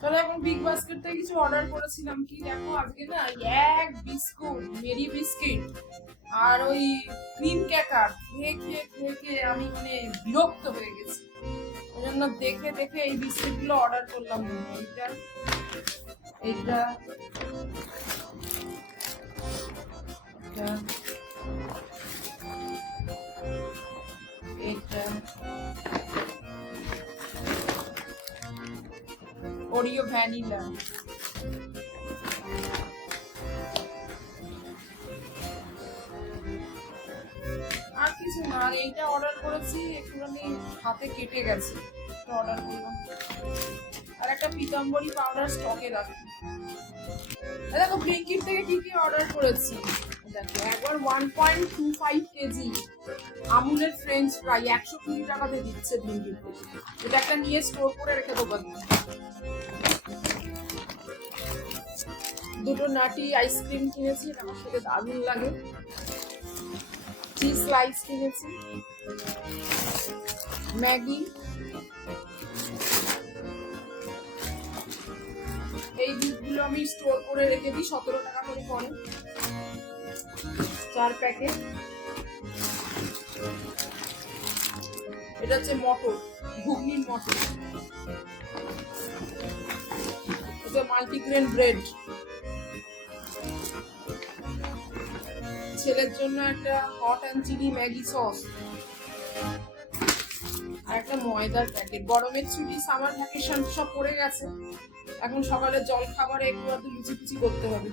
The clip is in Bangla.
তাহলে এখন বিগ বাস্কেট থেকে কিছু অর্ডার করেছিলাম, কি দেখো আজকে না এক বিস্কুট মেরি বিস্কিট আর ওই ক্রিম ক্র্যাকার খেয়ে খেয়ে খেয়ে খেয়ে আমি মানে বিরক্ত হয়ে গেছি। ওই জন্য দেখে দেখে এই বিস্কিট গুলো অর্ডার করলাম। এইটা এইটা এটা ওরিও ভ্যানিলা। আর কিছু না, আর এইটা অর্ডার করেছি একটুখানি হাতে কেটে গেছে, অর্ডার করলাম। আর একটা পিতাম্বরী পাউডার স্টকে রাখি। দেখো ব্লিঙ্কিট থেকে কি কি অর্ডার করেছি দেখো। একবার 1.25 কেজি আমুলের ফ্রেঞ্চ ফ্রাই 120 টাকাতে দিচ্ছে ব্লিঙ্কিট থেকে। এটা একটা নিয়ে স্টোর করে রেখে দেবো। দুটো নাটি আইসক্রিম কিনেছি, আমার সাথে দারুণ লাগে। চিজ স্লাইস কিনেছি, ম্যাগি, এই দুধগুলো আমি স্টোর করে রেখে দিই, 17 টাকা করে পড়ে 4 প্যাকেট। এটা হচ্ছে মটর, ঘুগনির মটর। এটা মাল্টিগ্রেন ব্রেড। ছেলের জন্য একটা hot and chilli Maggi sauce, আর একটা ময়দার প্যাকেট। গরমের ছুটি, সামার ভ্যাকেশন সব পড়ে গেছে, এখন সকালে জল খাবারে একটু লুচি ফুচি করতে হবে।